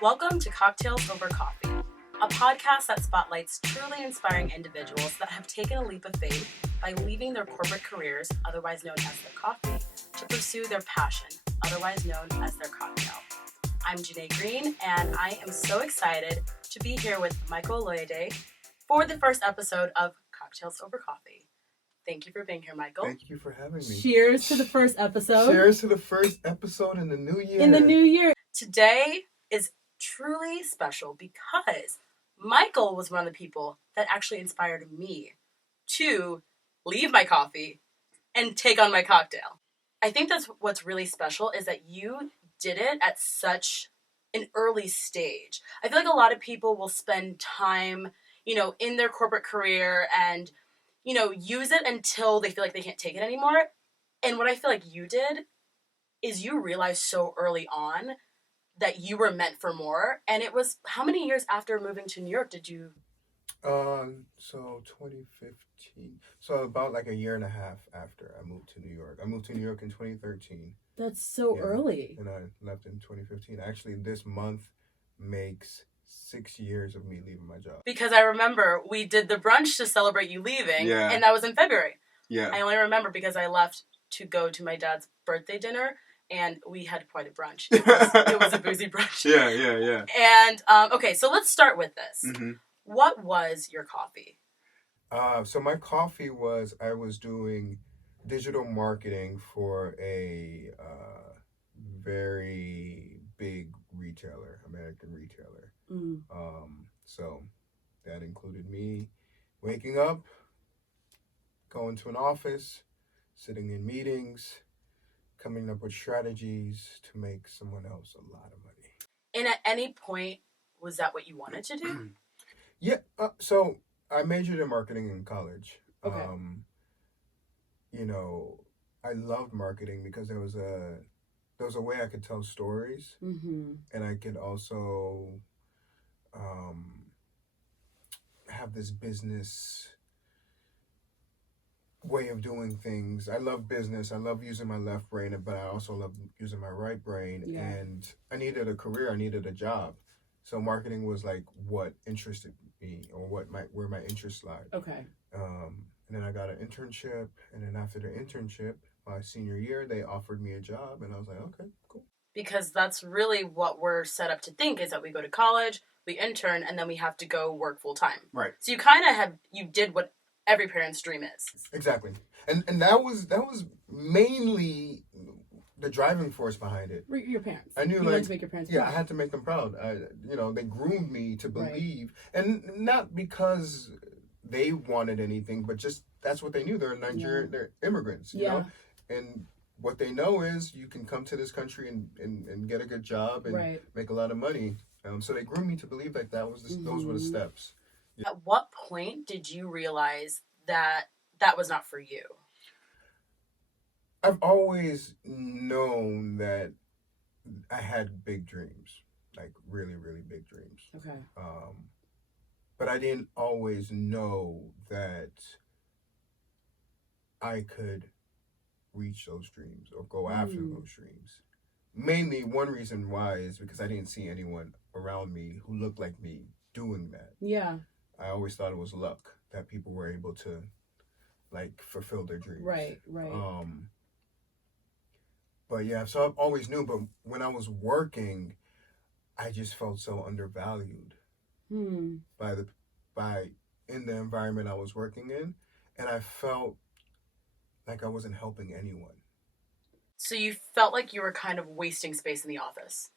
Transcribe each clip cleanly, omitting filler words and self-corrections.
Welcome to Cocktails Over Coffee, a podcast that spotlights truly inspiring individuals that have taken a leap of faith by leaving their corporate careers, otherwise known as their coffee, to pursue their passion, otherwise known as their cocktail. I'm Janae Green, and I am so excited to be here with Michael Oloyede for the first episode of Cocktails Over Coffee. Thank you for being here, Michael. Thank you for having me. Cheers to the first episode. Cheers to the first episode in the new year. In the new year. Today is truly special because Michael was one of the people that actually inspired me to leave my coffee and take on my cocktail. I think that's what's really special is that you did it at such an early stage. I feel like a lot of people will spend time, in their corporate career and, use it until they feel like they can't take it anymore. And what I feel like you did is you realized so early on that you were meant for more. And it was, how many years after moving to New York did you? So 2015. So about like a year and a half after I moved to New York. I moved to New York in 2013. That's so early. And I left in 2015. Actually, this month makes 6 years of me leaving my job. Because I remember we did the brunch to celebrate you leaving. And that was in February. Yeah. I only remember because I left to go to my dad's birthday dinner. And we had quite a brunch. It was a boozy brunch. Yeah. And, okay, so let's start with this. Mm-hmm. What was your coffee? So my coffee was, I was doing digital marketing for a very big retailer, American retailer. Mm. So that included me waking up, going to an office, sitting in meetings, coming up with strategies to make someone else a lot of money. And at any point, was that what you wanted to do? Yeah. So I majored in marketing in college. Okay. I loved marketing because there was a way I could tell stories, Mm-hmm. and I could also have this business way of doing things. I love business. I love using my left brain, but I also love using my right brain. Yeah. And I needed a career. I needed a job. So marketing was like what interested me, or where my interests lied. Okay. And then I got an internship, and then after the internship, my senior year, they offered me a job, and I was like, okay, cool. Because that's really what we're set up to think is that we go to college, we intern, and then we have to go work full time. Right. So you kind of you did what every parent's dream is. Exactly. And that was mainly the driving force behind it. Your parents. I knew you wanted to make your parents proud. I had to make them proud. They groomed me to believe, and not because they wanted anything, but just that's what they knew. They're Nigerian, they're immigrants, you know? And what they know is you can come to this country and get a good job and make a lot of money. So they groomed me to believe that those were the steps. Yeah. At what point did you realize that was not for you? I've always known that I had big dreams, like really, really big dreams. Okay. But I didn't always know that I could reach those dreams or go after those dreams. Mainly, one reason why is because I didn't see anyone around me who looked like me doing that. Yeah. I always thought it was luck that people were able to, fulfill their dreams. Right. But yeah, so I always knew. But when I was working, I just felt so undervalued by in the environment I was working in, and I felt like I wasn't helping anyone. So you felt like you were kind of wasting space in the office.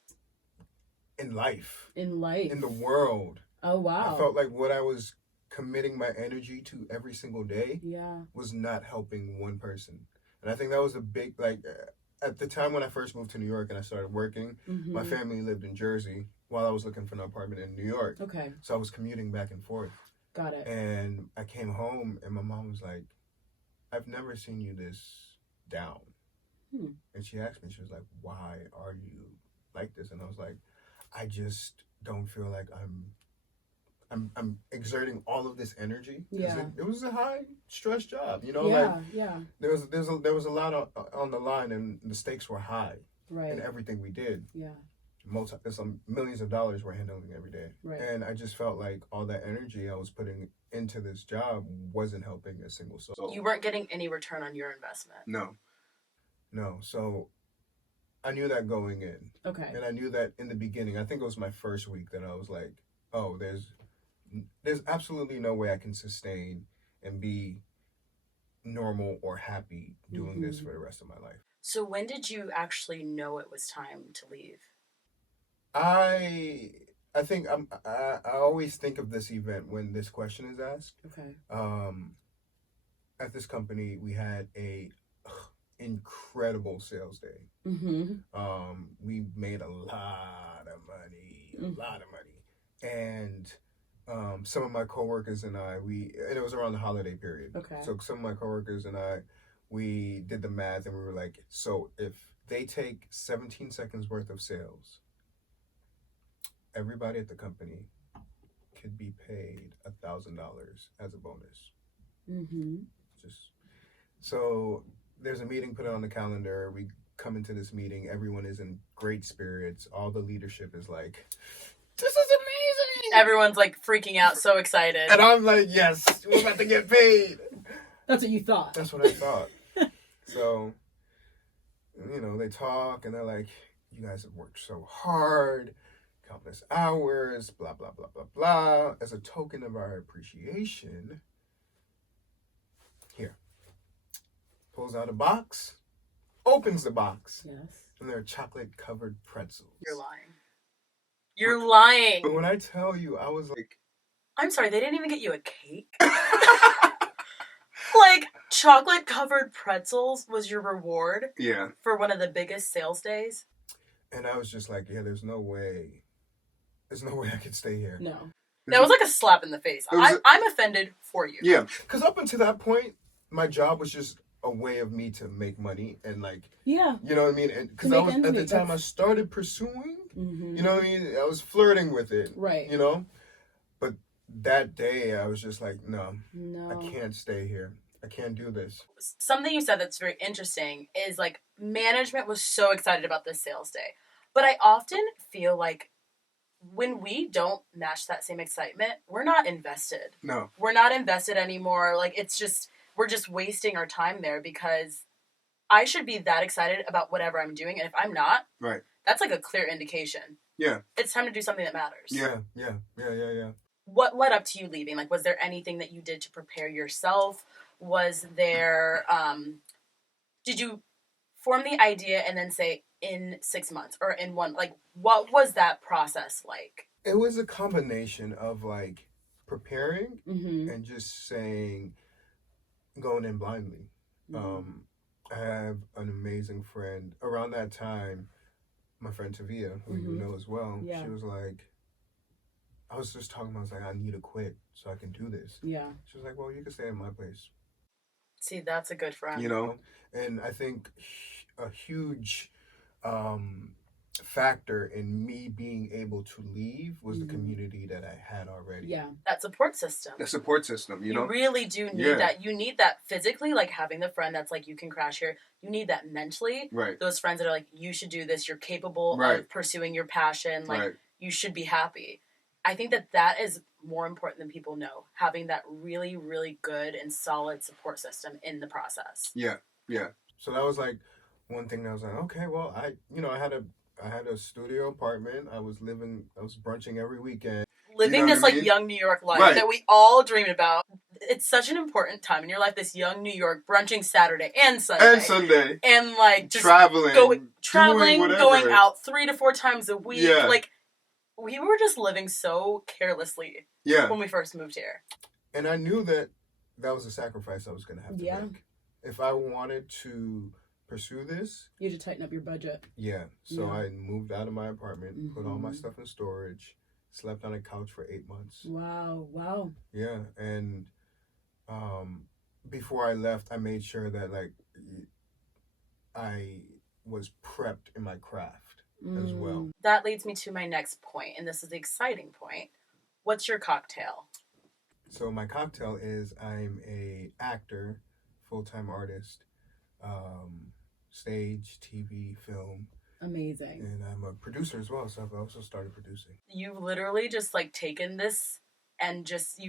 In life. In the world. Oh, wow. I felt like what I was committing my energy to every single day was not helping one person. And I think that was a big, at the time when I first moved to New York and I started working, my family lived in Jersey while I was looking for an apartment in New York. Okay. So I was commuting back and forth. Got it. And I came home and my mom was like, I've never seen you this down. And she asked me, she was like, why are you like this? And I was like, I just don't feel like I'm exerting all of this energy. Yeah. It was a high stress job, There was a lot on the line, and the stakes were high. Right. In everything we did. Yeah. some millions of dollars we're handling every day. Right. And I just felt like all that energy I was putting into this job wasn't helping a single soul. You weren't getting any return on your investment. No. So I knew that going in. Okay. And I knew that in the beginning. I think it was my first week that I was like, oh, there's absolutely no way I can sustain and be normal or happy doing this for the rest of my life. So when did you actually know it was time to leave? I think I always think of this event when this question is asked. Okay. At this company, we had a incredible sales day. Mm-hmm. We made a lot of money, and some of my coworkers and and it was around the holiday period. Okay. So some of my coworkers and we did the math, and we were like, so if they take 17 seconds worth of sales, everybody at the company could be paid $1,000 as a bonus. Mm-hmm. So there's a meeting put on the calendar. We come into this meeting. Everyone is in great spirits. All the leadership is like, this is amazing. Everyone's like freaking out, so excited. And I'm like, yes, we're about to get paid. That's what you thought. That's what I thought. So, they talk and they're like, you guys have worked so hard, countless hours, blah, blah, blah, blah, blah. As a token of our appreciation, here. Pulls out a box, opens the box. Yes. And they're chocolate-covered pretzels. You're lying. You're lying. But when I tell you, I was like... I'm sorry, they didn't even get you a cake? Like, chocolate-covered pretzels was your reward? Yeah. For one of the biggest sales days? And I was just like, yeah, there's no way I could stay here. No. That was like a slap in the face. I'm offended for you. Yeah. Because up until that point, my job was just a way of me to make money and yeah, you know what I mean? And because I was at the time I started pursuing, you know what I mean? I was flirting with it, right? But that day I was just like, no, I can't stay here. I can't do this. Something you said that's very interesting is management was so excited about this sales day, but I often feel like when we don't match that same excitement, we're not invested. No, we're not invested anymore. We're just wasting our time there because I should be that excited about whatever I'm doing. And if I'm not, right, that's a clear indication. Yeah. It's time to do something that matters. Yeah. What led up to you leaving? Was there anything that you did to prepare yourself? Was there, did you form the idea and then say in 6 months or in one, what was that process like? It was a combination of preparing and just saying, going in blindly. I have an amazing friend. Around that time, my friend Tavia, who you know as well, she was like, I was just talking about, I was like, I need to quit so I can do this. Yeah. She was like, well, you can stay in my place. See, that's a good friend. And I think a huge factor in me being able to leave was the community that I had already. Yeah. That support system. You really do need that. You need that physically, having the friend that's you can crash here. You need that mentally. Right. Those friends that are you should do this. You're capable of pursuing your passion. You should be happy. I think that is more important than people know. Having that really, really good and solid support system in the process. Yeah. So that was one thing that I was like, okay, well, I had a studio apartment. I was brunching every weekend. Living this young New York life that we all dreamed about. It's such an important time in your life, this young New York, brunching Saturday and Sunday. And just traveling, going out 3 to 4 times a week. Yeah. We were just living so carelessly when we first moved here. And I knew that was a sacrifice I was going to have to make. If I wanted to pursue this, you had to tighten up your budget. Yeah. So I moved out of my apartment, put all my stuff in storage, slept on a couch for 8 months. Wow. Yeah. And before I left, I made sure that I was prepped in my craft as well. That leads me to my next point, and this is the exciting point. What's your cocktail? So my cocktail is I'm a actor, full-time artist, stage, TV, film, Amazing. And I'm a producer as well, so I've also started producing. You've literally just like taken this and just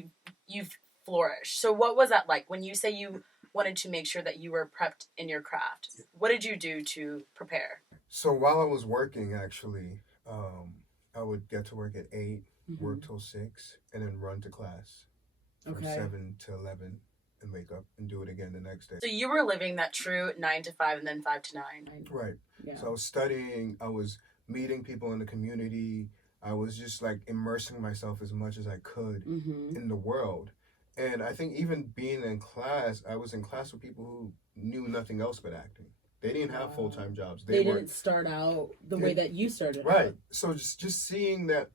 you've flourished. So what was that like when you say you wanted to make sure that you were prepped in your craft? What did you do to prepare? So while I was working, actually, I would get to work at 8, Mm-hmm. work till 6, and then run to class from 7 to 11 and wake up and do it again the next day. So you were living that true 9 to 5 and then 5 to 9. Right. Yeah. So I was studying, I was meeting people in the community, I was just like immersing myself as much as I could in the world. And I think even being in class, I was in class with people who knew nothing else but acting. They didn't have full-time jobs. They didn't start out the way that you started. Right. Out. So just seeing that,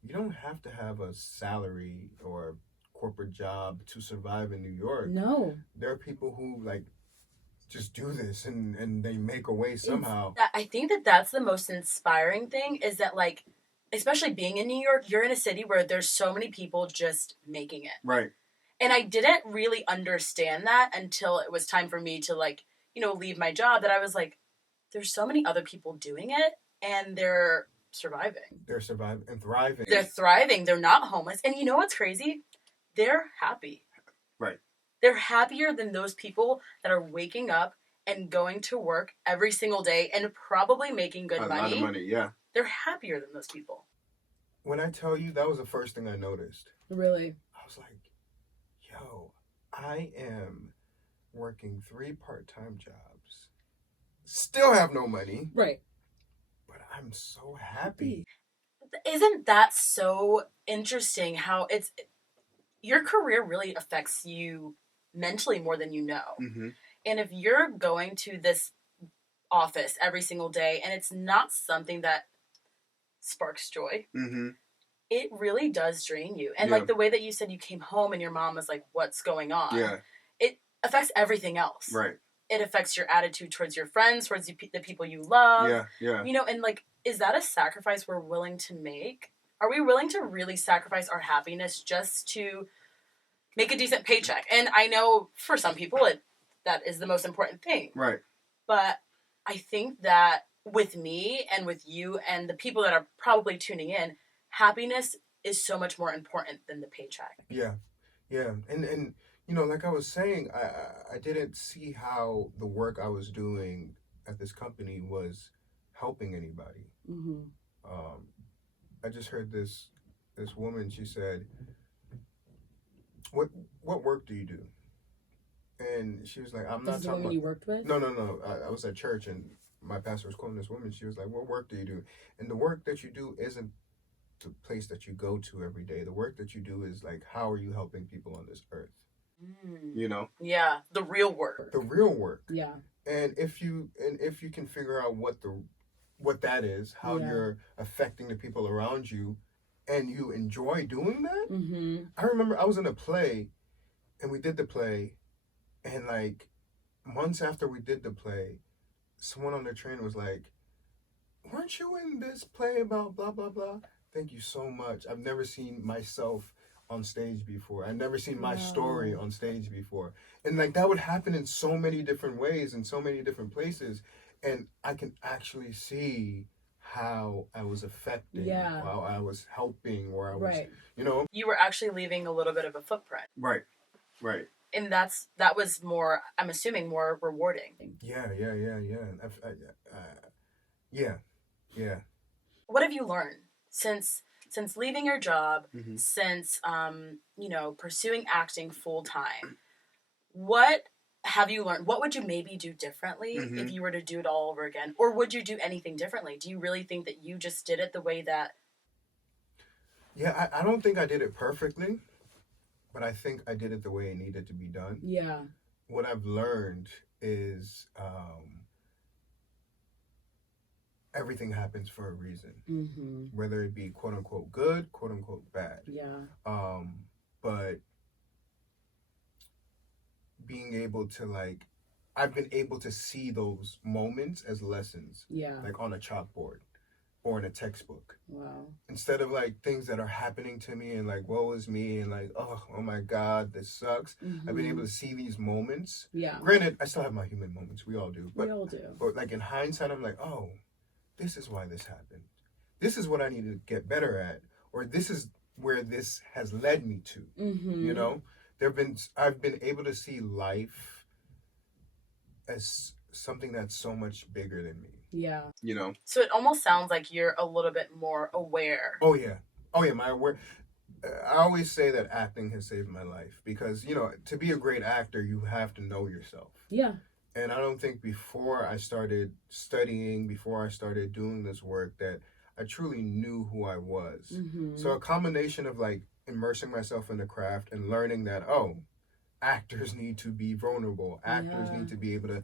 you don't have to have a salary or corporate job to survive in New York. No. There are people who like just do this and they make a way somehow. I think that's the most inspiring thing is that like, especially being in New York, you're in a city where there's so many people just making it. Right. And I didn't really understand that until it was time for me to like, leave my job, that I was like, there's so many other people doing it and they're surviving. They're surviving and thriving. They're thriving. They're not homeless. And you know what's crazy? They're happy. Right. They're happier than those people that are waking up and going to work every single day and probably making good money. A lot of money, yeah. They're happier than those people. When I tell you, that was the first thing I noticed. Really? I was like, yo, I am working 3 part-time jobs. Still have no money. Right. But I'm so happy. Isn't that so interesting how your career really affects you mentally more than you know. Mm-hmm. And if you're going to this office every single day and it's not something that sparks joy, it really does drain you. And like the way that you said you came home and your mom was like, what's going on? Yeah. It affects everything else. Right. It affects your attitude towards your friends, towards the people you love. Yeah, yeah. And like, is that a sacrifice we're willing to make? Are we willing to really sacrifice our happiness just to make a decent paycheck? And I know for some people that is the most important thing. Right. But I think that with me and with you and the people that are probably tuning in, happiness is so much more important than the paycheck. Yeah. Yeah. And like I was saying, I didn't see how the work I was doing at this company was helping anybody. Mm-hmm. I just heard this woman, she said, what work do you do? And she was like, I'm not talking about... you worked with? No. I was at church and my pastor was calling this woman. She was like, what work do you do? And the work that you do isn't the place that you go to every day. The work that you do is like, how are you helping people on this earth? Yeah, the real work. The real work. Yeah. And if you can figure out what that is, how you're affecting the people around you, and you enjoy doing that. I remember I was in a play, and we did the play, and like months after we did the play, someone on the train was like, "Weren't you in this play about blah blah blah?" Thank you so much. I've never seen myself on stage before. I've never seen my story on stage before. And like that would happen in so many different ways, in so many different places. And I can actually see how I was affecting, how I was helping, or I was, You were actually leaving a little bit of a footprint. Right. And that was more, I'm assuming, more rewarding. Yeah. What have you learned since leaving your job, since, pursuing acting full time? What have you learned? What would you maybe do differently if you were to do it all over again? Or would you do anything differently? Do you really think that you just did it the way that... Yeah, I don't think I did it perfectly, but I think I did it the way it needed to be done. Yeah. What I've learned is everything happens for a reason, whether it be quote unquote good, quote unquote bad. Yeah. But being able to I've been able to see those moments as lessons. Yeah. Like on a chalkboard, or in a textbook. Wow. Instead of like things that are happening to me and like, woe is me, and like, oh my God, this sucks. I've been able to see these moments. Yeah. Granted, I still have my human moments. We all do. We all do. But like in hindsight, I'm like, oh, this is why this happened. This is what I need to get better at. Or this is where this has led me to. You know? I've been able to see life as something that's so much bigger than me. Yeah. You know? So it almost sounds like you're a little bit more aware. Oh yeah. My aware. I always say that acting has saved my life because, you know, to be a great actor, you have to know yourself. Yeah. And I don't think before I started studying, before I started doing this work, that I truly knew who I was. So a combination of like immersing myself in the craft and learning that, oh, actors need to be vulnerable. Actors need to be able to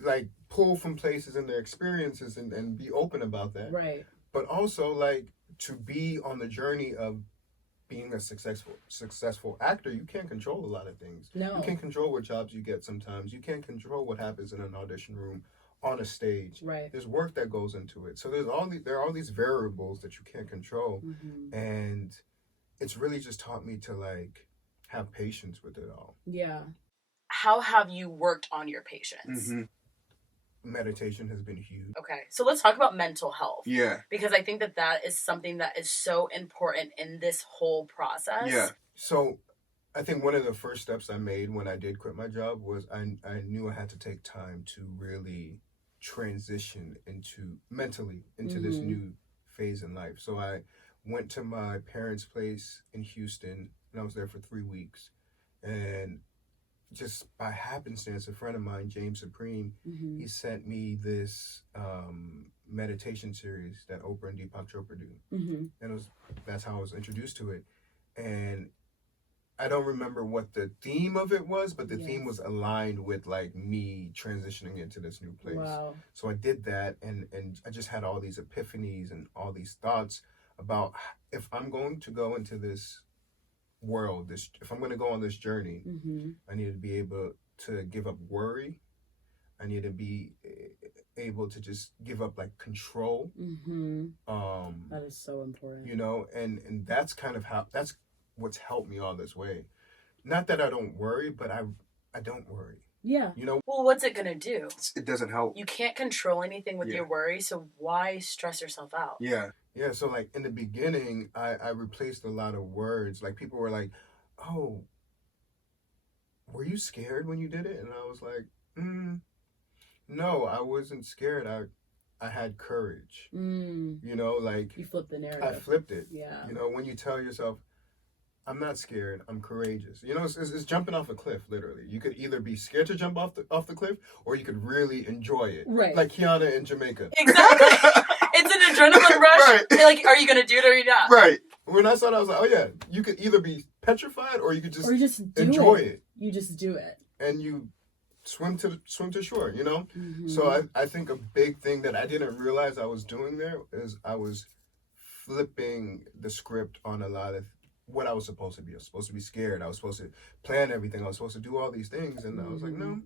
like pull from places in their experiences and be open about that. Right. But also like to be on the journey of being a successful actor, you can't control a lot of things. No. You can't control what jobs you get sometimes. You can't control what happens in an audition room, on a stage. Right. There's work that goes into it. So there are all these variables that you can't control. And it's really just taught me to like have patience with it all. Yeah. How have you worked on your patience? Meditation has been huge. Okay, so let's talk about mental health. Yeah. Because I think that is something that is so important in this whole process. Yeah. So I think one of the first steps I made when I did quit my job was I knew I had to take time to really transition mentally into this new phase in life. So I went to my parents' place in Houston and I was there for 3 weeks. And just by happenstance, a friend of mine, James Supreme, he sent me this meditation series that Oprah and Deepak Chopra do. And that's how I was introduced to it. And I don't remember what the theme of it was, but the theme was aligned with like me transitioning into this new place. Wow. So I did that and I just had all these epiphanies and all these thoughts about if I'm going to go into this world, if I'm going to go on this journey, I need to be able to give up worry. I need to be able to just give up like control. That is so important. You know, and that's kind of that's what's helped me all this way. Not that I don't worry, but I don't worry. Yeah. You know? Well, what's it going to do? It doesn't help. You can't control anything with your worry, so why stress yourself out? Yeah. Yeah, so like in the beginning, I replaced a lot of words. Like people were like, oh, were you scared when you did it? And I was like, no, I wasn't scared. I had courage. You know, like... You flipped the narrative. I flipped it. Yeah. You know, when you tell yourself, I'm not scared, I'm courageous. You know, it's jumping off a cliff, literally. You could either be scared to jump off the cliff, or you could really enjoy it. Right. Like Kiana in Jamaica. Exactly. It's an adrenaline rush. Right. Like, are you going to do it or are you not? Right. When I saw it, I was like, oh yeah, you could either be petrified or you could just enjoy it. You just do it. And you swim to shore, you know? So I think a big thing that I didn't realize I was doing there is I was flipping the script on a lot of what I was supposed to be. I was supposed to be scared. I was supposed to plan everything. I was supposed to do all these things. And I was like, no,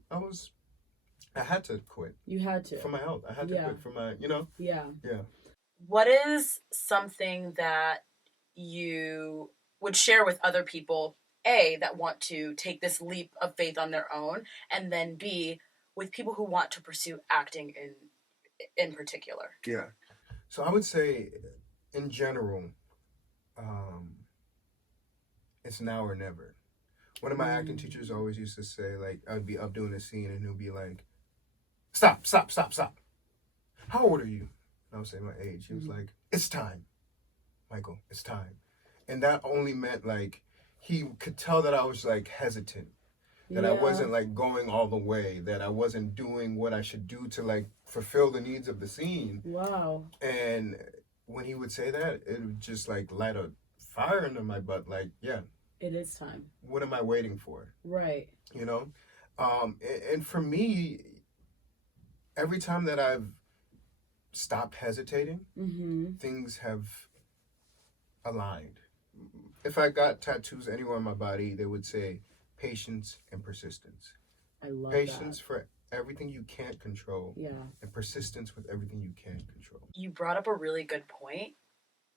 I had to quit. You had to. For my health. I had to quit for my, you know? Yeah. Yeah. What is something that you would share with other people, A, that want to take this leap of faith on their own, and then B, with people who want to pursue acting in particular? Yeah. So I would say, in general, it's now or never. One of my acting teachers always used to say, like, I'd be up doing a scene and he'll be like, stop. How old are you? And I would say my age. He was like, it's time, Michael, it's time. And that only meant, like, he could tell that I was, like, hesitant. That I wasn't, like, going all the way. That I wasn't doing what I should do to, like, fulfill the needs of the scene. Wow. And when he would say that, it would just, like, light a fire under my butt. Like, yeah. It is time. What am I waiting for? Right. You know? And for me, every time that I've stopped hesitating, things have aligned. If I got tattoos anywhere on my body, they would say patience and persistence. I love patience that. for everything you can't control. Yeah. And persistence with everything you can control. You brought up a really good point.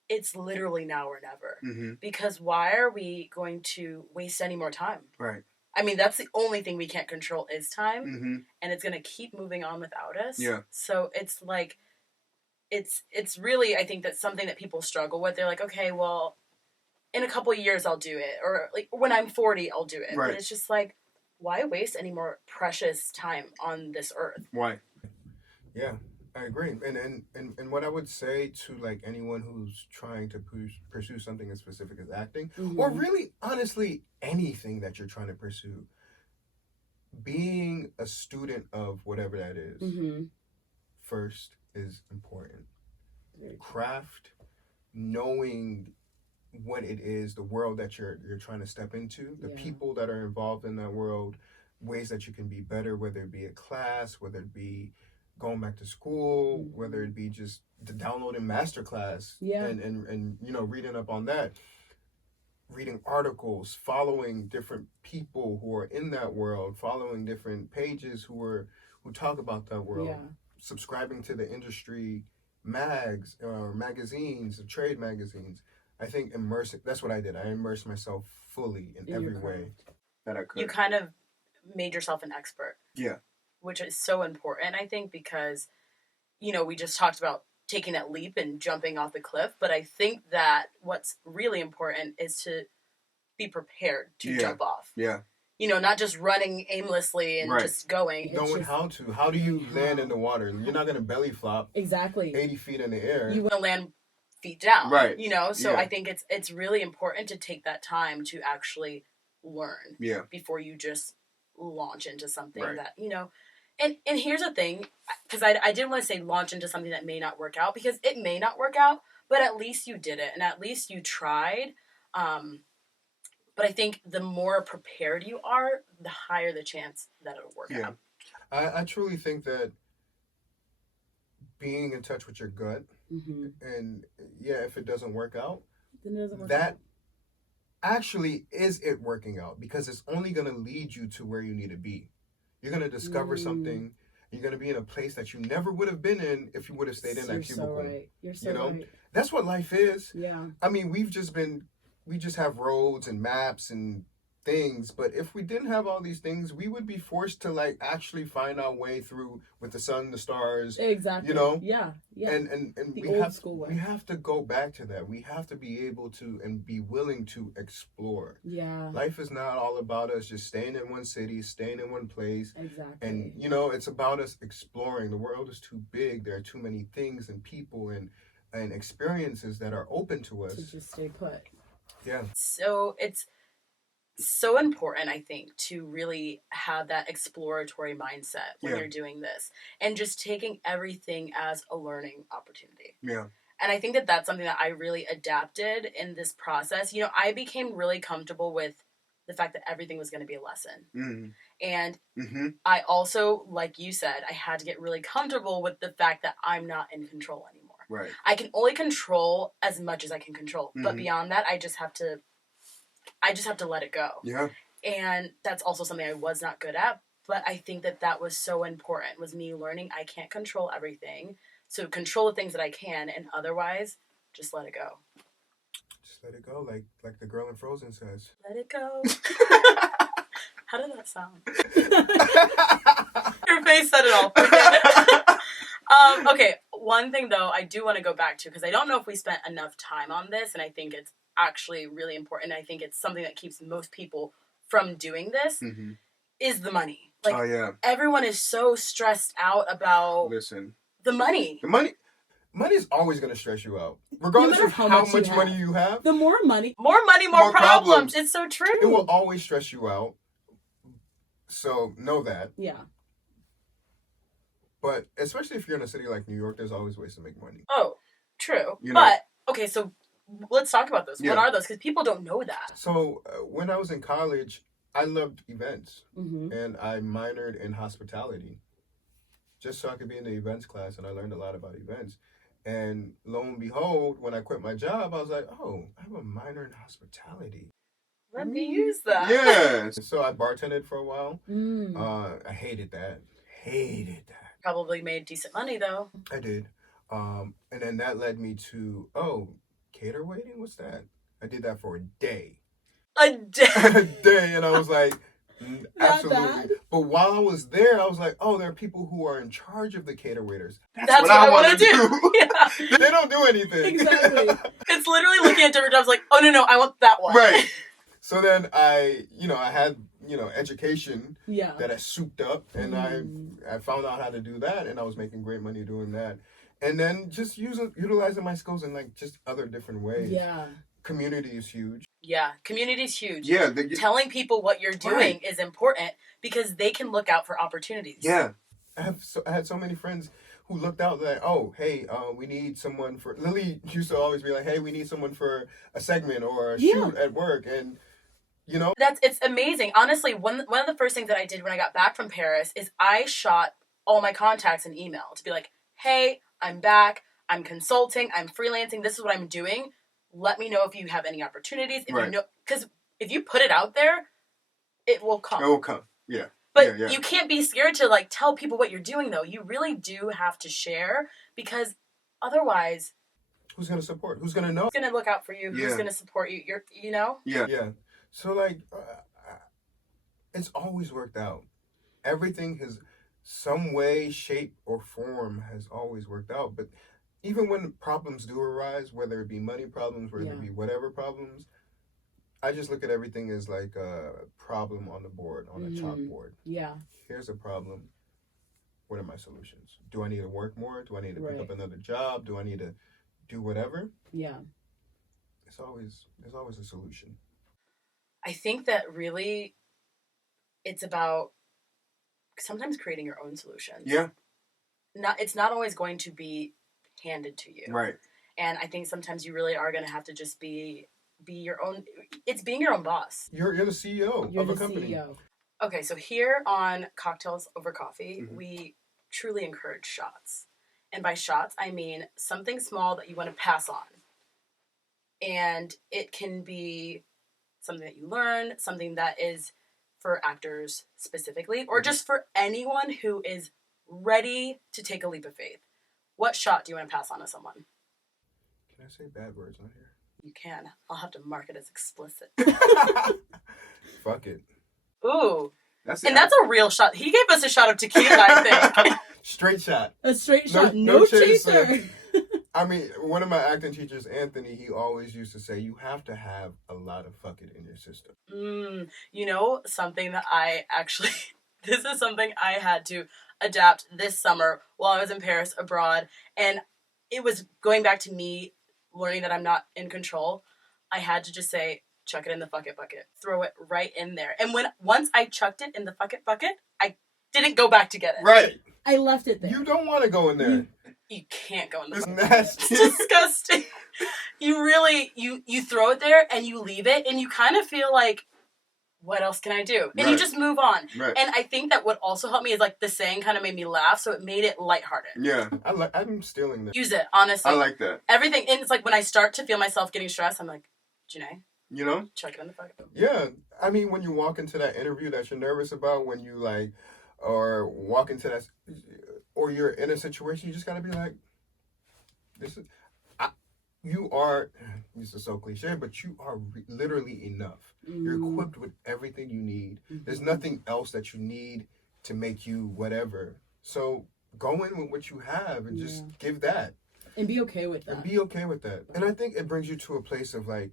It's literally now or never. Mm-hmm. Because why are we going to waste any more time? Right. I mean, that's the only thing we can't control is time. Mm-hmm. And it's going to keep moving on without us. Yeah. So it's like, it's really, I think that's something that people struggle with. They're like, okay, well, in a couple of years I'll do it. Or like when I'm 40, I'll do it. Right. But it's just like, why waste any more precious time on this earth? Why? Yeah, I agree. And what I would say to like anyone who's trying to pursue something as specific as acting, or really honestly anything that you're trying to pursue, being a student of whatever that is, first is important. Craft, knowing what it is, the world that you're trying to step into, the people that are involved in that world, ways that you can be better, whether it be a class, whether it be going back to school, whether it be just downloading masterclass, and you know, reading up on that, reading articles, following different people who are in that world, following different pages who talk about that world, subscribing to the industry mags or magazines, or trade magazines. I think that's what I did. I immersed myself fully in every way that I could. You kind of made yourself an expert. Yeah. Which is so important, I think, because, you know, we just talked about taking that leap and jumping off the cliff. But I think that what's really important is to be prepared to jump off. Yeah. You know, not just running aimlessly and just going. Knowing how to. How do you land in the water? You're not going to belly flop. Exactly. 80 feet in the air. You want to land feet down. Right. You know, so I think it's really important to take that time to actually learn. Yeah. Before you just launch into something that, you know. And here's the thing, because I didn't want to say launch into something that may not work out, because it may not work out, but at least you did it, and at least you tried. But I think the more prepared you are, the higher the chance that it'll work out. I truly think that being in touch with your gut, and if it doesn't work out, then it doesn't work that out. Actually is it working out, because it's only going to lead you to where you need to be. You're going to discover something. You're going to be in a place that you never would have been in if you would have stayed in that cubicle. So right. You're so right. That's what life is. Yeah. I mean, we just have roads and maps and things, but if we didn't have all these things, we would be forced to like actually find our way through with the sun, the stars. Exactly. You know? Yeah. Yeah. And the we old school way. We have to go back to that. We have to be able to and be willing to explore. Yeah. Life is not all about us just staying in one city, staying in one place. Exactly. And you know, it's about us exploring. The world is too big. There are too many things and people and experiences that are open to us. To just stay put. Yeah. So it's so important, I think, to really have that exploratory mindset when you're doing this, and just taking everything as a learning opportunity. Yeah. And I think that that's something that I really adapted in this process. You know, I became really comfortable with the fact that everything was going to be a lesson. And I also, like you said, I had to get really comfortable with the fact that I'm not in control anymore. Right. I can only control as much as I can control. But beyond that, I just have to let it go. Yeah. And that's also something I was not good at. But I think that was so important, was me learning I can't control everything. So control the things that I can, and otherwise, just let it go. Just let it go, like the girl in Frozen says. Let it go. How did that sound? Your face said it all. Forget it. Okay, one thing though I do want to go back to, because I don't know if we spent enough time on this, and I think it's actually really important. I think it's something that keeps most people from doing this, is the money. Like, everyone is so stressed out about the money. The money is always going to stress you out. Regardless of how much money you have. The more money. More money, more problems. It's so true. It will always stress you out. So know that. Yeah. But especially if you're in a city like New York, there's always ways to make money. Oh, true. You know? But, okay, so let's talk about those. What are those? Because people don't know that. So when I was in college, I loved events. And I minored in hospitality. Just so I could be in the events class, and I learned a lot about events. And lo and behold, when I quit my job, I was like, oh, I have a minor in hospitality. Let me use that. Yeah. So I bartended for a while. I hated that. hated that. Probably made decent money though. I did. And then that led me to, cater waiting? What's that? I did that for a day. A day? A day, and I was like, absolutely. Bad. But while I was there, I was like, there are people who are in charge of the cater waiters. That's what I want to do. Yeah. They don't do anything. Exactly. It's literally looking at different jobs like, oh, no, I want that one. Right. So then I had, education Yeah. that I souped up, and I found out how to do that, and I was making great money doing that. And then just utilizing my skills in like just other different ways. Yeah. Community is huge. Yeah, community is huge. Yeah. Telling people what you're doing is important because they can look out for opportunities. Yeah. I had so many friends who looked out like, hey, we need someone for... Lily used to always be like, hey, we need someone for a segment or a shoot at work. And, It's amazing. Honestly, one of the first things that I did when I got back from Paris is I shot all my contacts an email to be like, hey, I'm back. I'm consulting. I'm freelancing. This is what I'm doing. Let me know if you have any opportunities. If you know, because if you put it out there, it will come. It will come, yeah. But you can't be scared to like tell people what you're doing, though. You really do have to share because otherwise, who's gonna support? Who's gonna know? Who's gonna look out for you? Who's gonna support you? Yeah. So like, it's always worked out. Everything has some way, shape, or form has always worked out. But even when problems do arise, whether it be money problems, whether it be whatever problems, I just look at everything as like a problem on the board, on a chalkboard. Yeah. Here's a problem. What are my solutions? Do I need to work more? Do I need to pick up another job? Do I need to do whatever? Yeah. There's always a solution. I think that really it's about sometimes creating your own solutions. Yeah. It's not always going to be handed to you. Right. And I think sometimes you really are going to have to just be your own. It's being your own boss. You're the CEO of a company. CEO. Okay, so here on Cocktails Over Coffee, we truly encourage shots. And by shots, I mean something small that you want to pass on. And it can be something that you learn, something that is for actors specifically, or just for anyone who is ready to take a leap of faith. What shot do you want to pass on to someone? Can I say bad words on here? You can. I'll have to mark it as explicit. Fuck it. Ooh. That's a real shot. He gave us a shot of tequila, I think. Straight shot. A straight shot. No chaser. I mean, one of my acting teachers, Anthony, he always used to say, you have to have a lot of fuck it in your system. Something that I actually... This is something I had to adapt this summer while I was in Paris abroad. And it was going back to me learning that I'm not in control. I had to just say, chuck it in the fuck it bucket. Throw it right in there. And once I chucked it in the fuck it bucket, I didn't go back to get it. Right. I left it there. You don't want to go in there. You can't go in the bucket. It's nasty. It's disgusting. You really, you throw it there and you leave it and you kind of feel like, what else can I do? And you just move on. Right. And I think that what also helped me is like the saying kind of made me laugh, so it made it lighthearted. Yeah. I'm stealing that. Use it, honestly. I like that. Everything. And it's like when I start to feel myself getting stressed, I'm like, Janae, chuck it in the fucking bucket. Yeah. I mean, when you walk into that interview that you're nervous about, when you like, or walk into that, or you're in a situation, you just gotta be like, this is so cliche, but you are literally enough. You're equipped with everything you need. There's nothing else that you need to make you whatever. So go in with what you have and just give that. And be okay with that. And I think it brings you to a place of like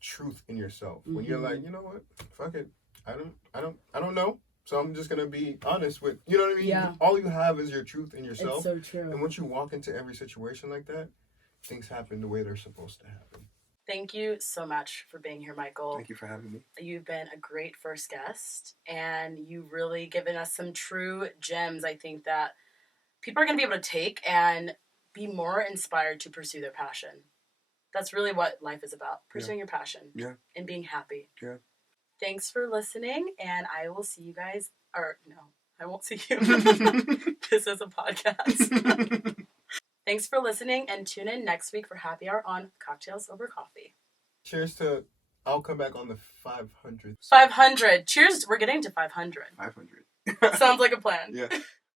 truth in yourself. When you're like, you know what? Fuck it. I don't know. So I'm just gonna be honest with, you know what I mean? Yeah. All you have is your truth in yourself. It's so true. And once you walk into every situation like that, things happen the way they're supposed to happen. Thank you so much for being here, Michael. Thank you for having me. You've been a great first guest, and you've really given us some true gems, I think, that people are going to be able to take and be more inspired to pursue their passion. That's really what life is about, pursuing your passion and being happy. Yeah. Thanks for listening, and I will see you guys, or no, I won't see you. This is a podcast. Thanks for listening, and tune in next week for Happy Hour on Cocktails Over Coffee. Cheers to, I'll come back on the 500. 500. Cheers. We're getting to 500. 500. Sounds like a plan. Yeah.